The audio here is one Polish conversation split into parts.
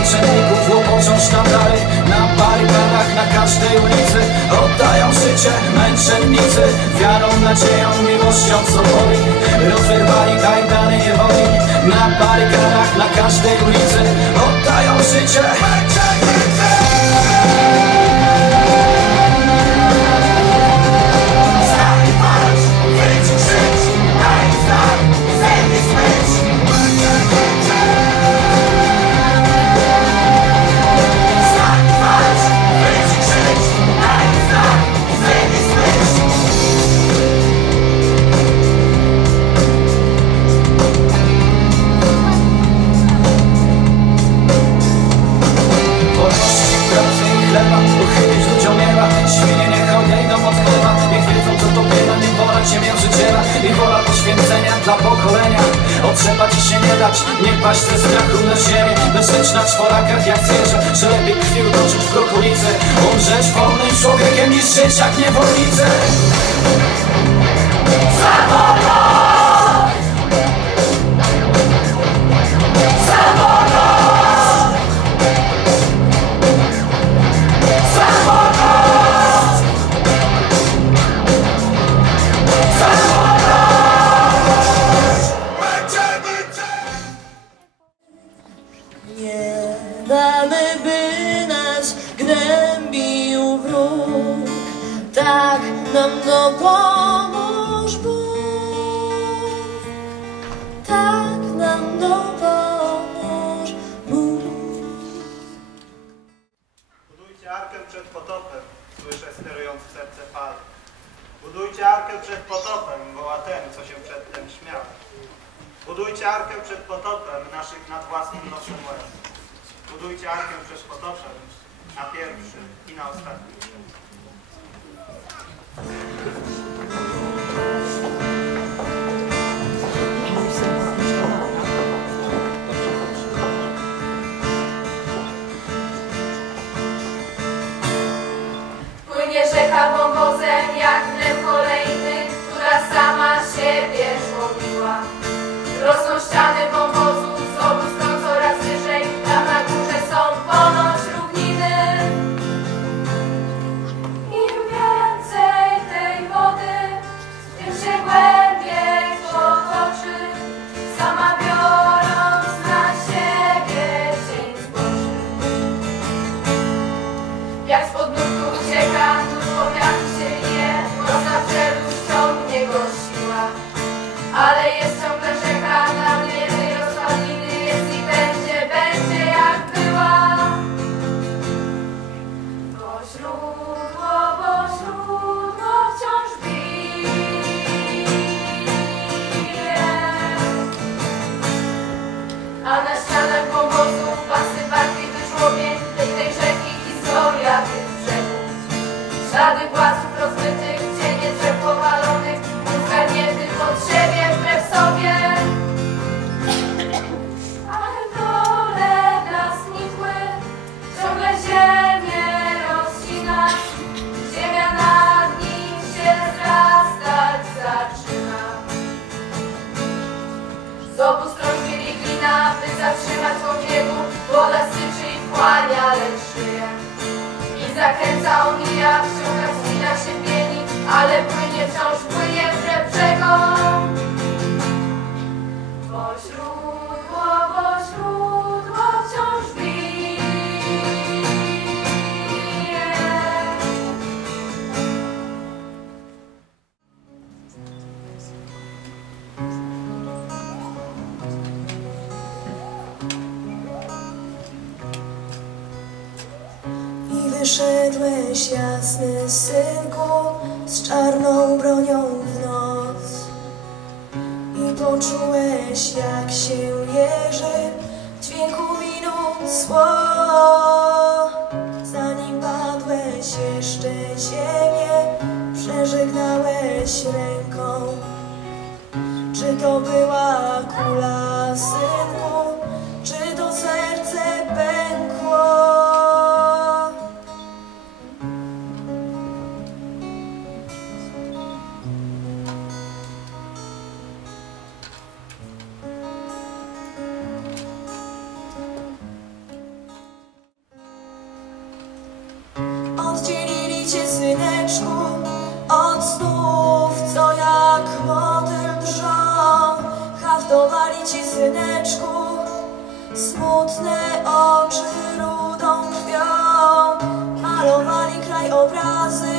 męczenników łomoczą sztandary Na barykadach, na każdej ulicy Oddają życie męczennicy. Wiarą, nadzieją, miłością, co boli Rozerwali kajdany niewoli. Na barykadach, na każdej ulicy Oddają życie męczennicy. Pokolenia Otrzepać i się nie dać Nie paść ze strachu na ziemię żyć na czworakach jak zwierzę Że lepiej krwi utoczyć w brokolicy Umrzeć wolnym człowiekiem niż żyć jak niewolnicy. Nie nam dopomóż Bóg. Tak nam dopomóż Bóg. Budujcie arkę przed potopem, słyszę sterując w serce fal. Budujcie arkę przed potopem, woła ten, co się przedtem śmiał. Budujcie arkę przed potopem, naszych nad własnym nosem łez. Budujcie arkę przed potopem, na pierwszy i na ostatni. Płynie zakręca, omija, wspina się pieni Ale płynie, wciąż płynie wyszedłeś jasny synku z czarną bronią w noc I poczułeś jak się jeży w dźwięku minut Zanim padłeś jeszcze ziemię przeżegnałeś ręką. Czy to była kula haftowali ci syneczku, smutne oczy rudą krwią, malowali krajobrazy,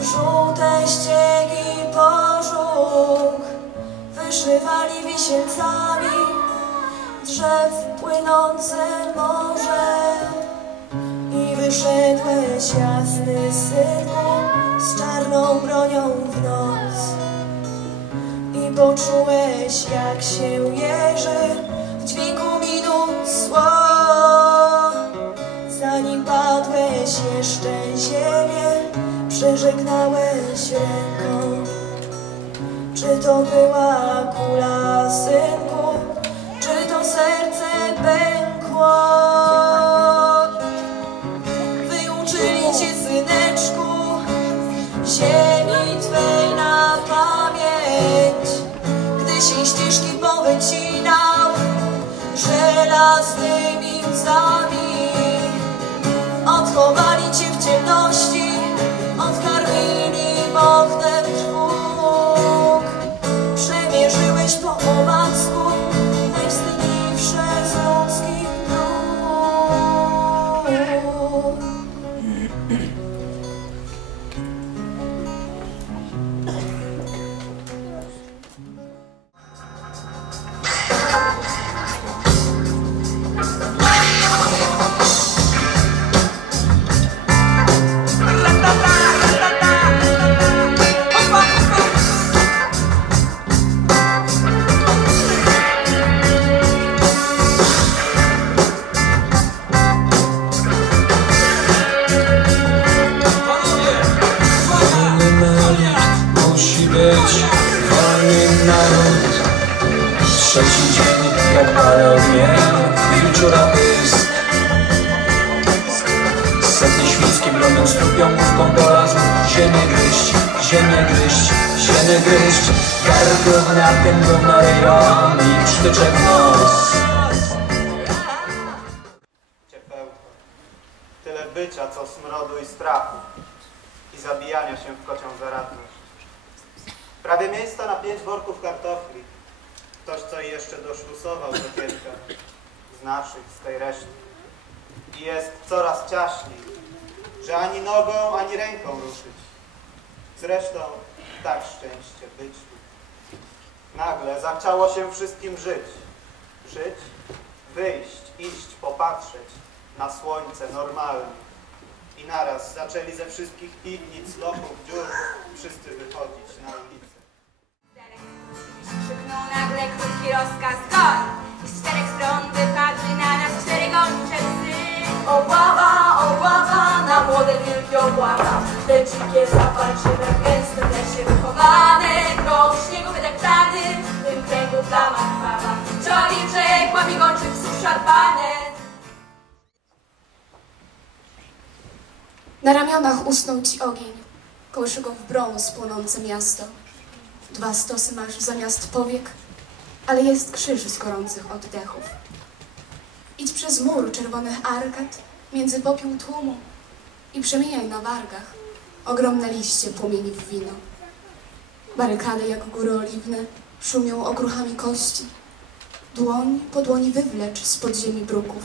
żółte ściegi pożółk, wyszywali wisielcami. Drzew płynące morze. I wyszedłeś jasny synku z czarną bronią w noc poczułeś jak się jeży w dźwięku minut zło Zanim padłeś jeszcze ziemię przeżegnałeś ręką. Czy to była kula Jasnym i sami Odchowali Cię Trzeci dzień jak pada ogień Wilczura pysk Setny świńskim lądem strupią mówką polazł Ziemię gryźć, ziemię gryźć, ziemię gryźć Gardło gnatem gówno ryją i przytyczek nos Ciepełko. Tyle bycia, co smrodu i strachu. I zabijania się w kocią zaradność. Prawie miejsca na pięć worków kartofli. Ktoś, co jeszcze doszlusował do kielka. Z naszych, z tej reszty. I jest coraz ciaśniej, że ani nogą, ani ręką ruszyć. Zresztą tak szczęście być tu. Nagle zachciało się wszystkim żyć. Żyć, wyjść, iść, popatrzeć na słońce normalnie. I naraz zaczęli ze wszystkich piwnic, lochów, dziur wszyscy wychodzić na ulicę. Nagle krótki rozkaz. Goń I z czterech stron wypadły na nas cztery gończe psy. Obława, obława, na młode wilki obława. Te dzikie zapalczywe w gęstym lesie wychowane. Krąg śniegu wydeptany W tym kręgu plama krwawa Czołowi brzeg łamigończych psów szarpane Na ramionach usnął ci ogień, kołyszy go w brąz płonące miasto. Dwa stosy masz zamiast powiek, ale jest krzyż z gorących oddechów. Idź przez mur czerwonych arkad, między popiół tłumu i przemieniaj na wargach ogromne liście płomieni w wino. Barykady jak góry oliwne szumią okruchami kości. Dłoń po dłoni wywlecz z podziemi bruków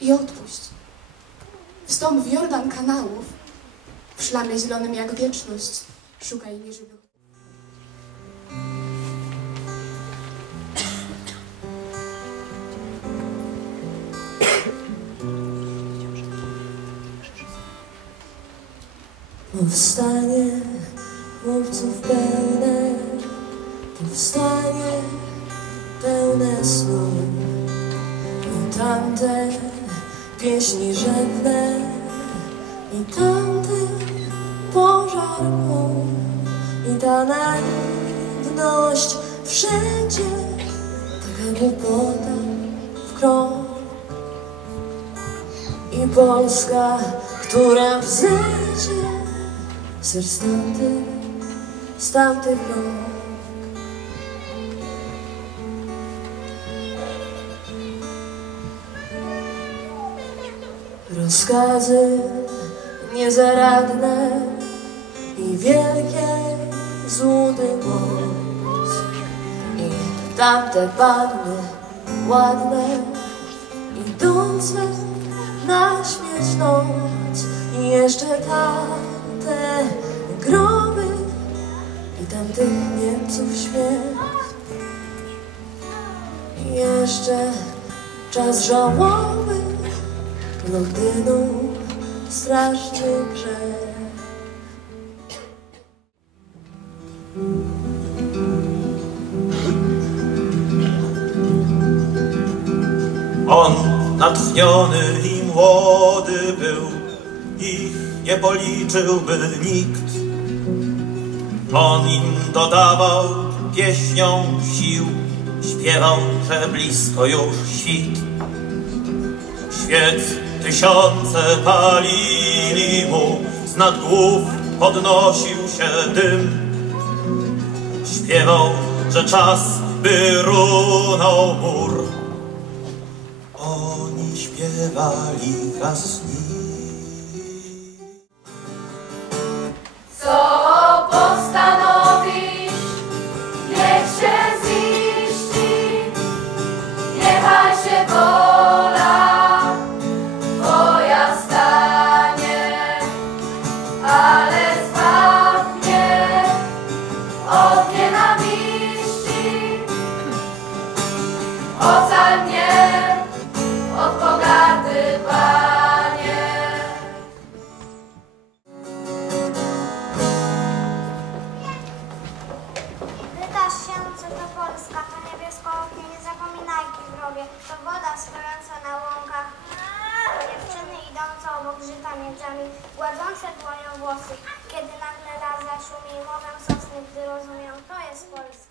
i odpuść. Wstąp w Jordan kanałów, w szlamie zielonym jak wieczność, szukaj nieżywych. Powstanie chłopców pełne, powstanie pełne snu. I tamte pieśni rzewne, i tamte pożarką, i ta naiwność wszędzie, taka głupota w krok. I Polska, która wzejdzie Serc tamtych, z tamtych rąk. Rozkazy niezaradne i wielkie złudy głos. I tamte panny ładne idące na śmierć noc. I jeszcze tamte groby i tamtych Niemców śmierć. I jeszcze czas żałoby Londynu straszny grzech. On natchniony i młody był, ich nie policzyłby nikt. On im dodawał pieśnią sił, śpiewał, że blisko już świt. Świec tysiące palili mu, z nad głów podnosił się dym. Śpiewał, że czas by runął mur. Oni śpiewali wraz Polska, to niebiesko oknie, nie zapominajki wrogie, to woda stojąca na żyta mieczami, gładzące dłonią włosy, kiedy nagle las zaszumi, mówią sosny, gdy rozumią, to jest Polska.